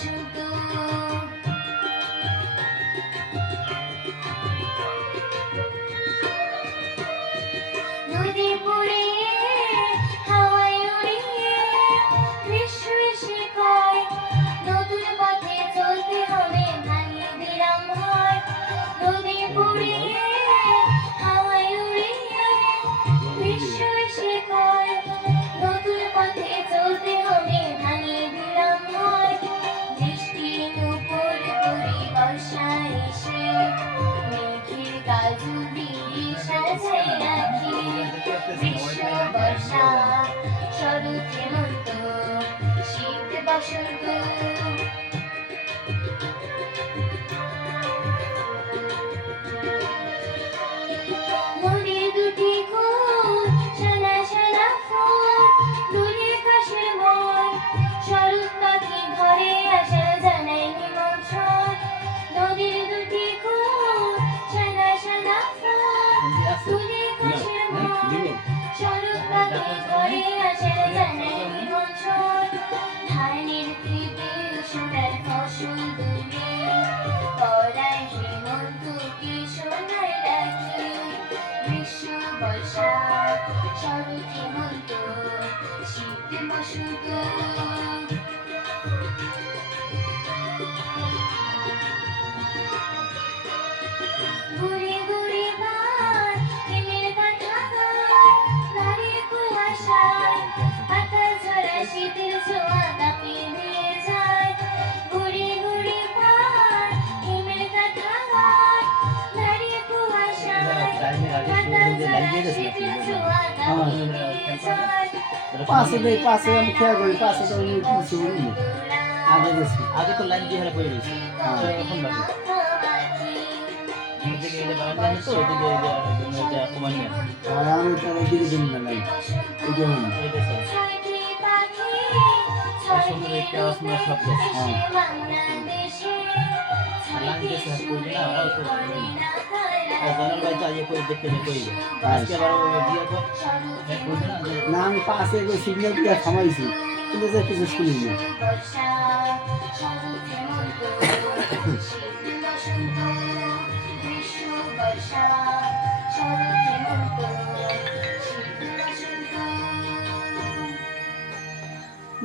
বসন্ত নদী পড়ে হাওয়ায় উড়িয়ে গ্রীষ্ম এসে কয় নতুন পথে চলতে হবে ভাঙিয়ে দিলাম হয় নদী পড়ে হাওয়ায় উড়িয়ে গ্রীষ্ম এসে কয় নতুন পথে চলতে হবে ভাঙিয়ে দিলাম হয় বৃষ্টির উপর পড়ে বর্ষা এসে মেঘের কাজু দিয়ে সাজাই রাখি গ্রীষ্ম বর্ষা শরৎ হেমন্ত শীত বসন্ত নদীর দুটি কুল সাদা সাদা ফুল দূরে কাশের বন শরৎ পাখি ঘরে আসার জানাই নিমন্ত্রণ নদীর দুটি কুল সাদা সাদা ফুল দূরে কাশের বন শরৎ পাখি ঘরে আসার জানাই নিমন্ত্রণ ধানের কৃপে সোনার ফসল দূরে পরায় হেমন্তকে সোনার রাখি গ্রীষ্ম বর্ষা শরৎ হেমন্ত শীত বসন্ত ঘুরে ঘুরে বার হিমের কাঁথা গায় দাঁড়িয়ে কুয়াশায় পাতা ঝরা শীতের ছোঁয়া কাঁপিয়ে দিয়ে যায় ঘুরে ঘুরে বার হিমের কাঁথা গায় দাঁড়িয়ে কুয়াশায় পাতা ঝরা শীতের ছোঁয়া কাঁপিয়ে দিয়ে যায় পাশে আমি খেয়াল করি পাশে তো আমি কিছু বলিনি আগে গেছি আগে তো লাইন দিয়ে পড়ে গেছে এখন লাগে এদিকে এই যে বাগান জানি তো ওইদিকে এই যে কুমার নিয়ে আর আমি তার দিকে দিন না লাই এই যে হন এইটা স্যার সুন্দর একটা আসমার শব্দ হ্যাঁ লাইন দিয়ে স্যার কই না ওরাও তো আর জানাল ভাই তো আগে কই দেখতে কই আজকে আবার ওই দিয়ে তো কই না যে না আমি পাশে ওই সিগন্যাল দিয়ে থামাইছি কিন্তু যে কিছু শুনিনি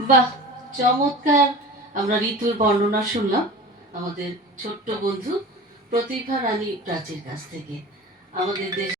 বাহ, চমৎকার। আমরা ঋতুর বর্ণনা শুনলাম আমাদের ছোট্ট বন্ধু প্রতিভা রানী প্রাচীর কাছ থেকে। আমাদের দেশ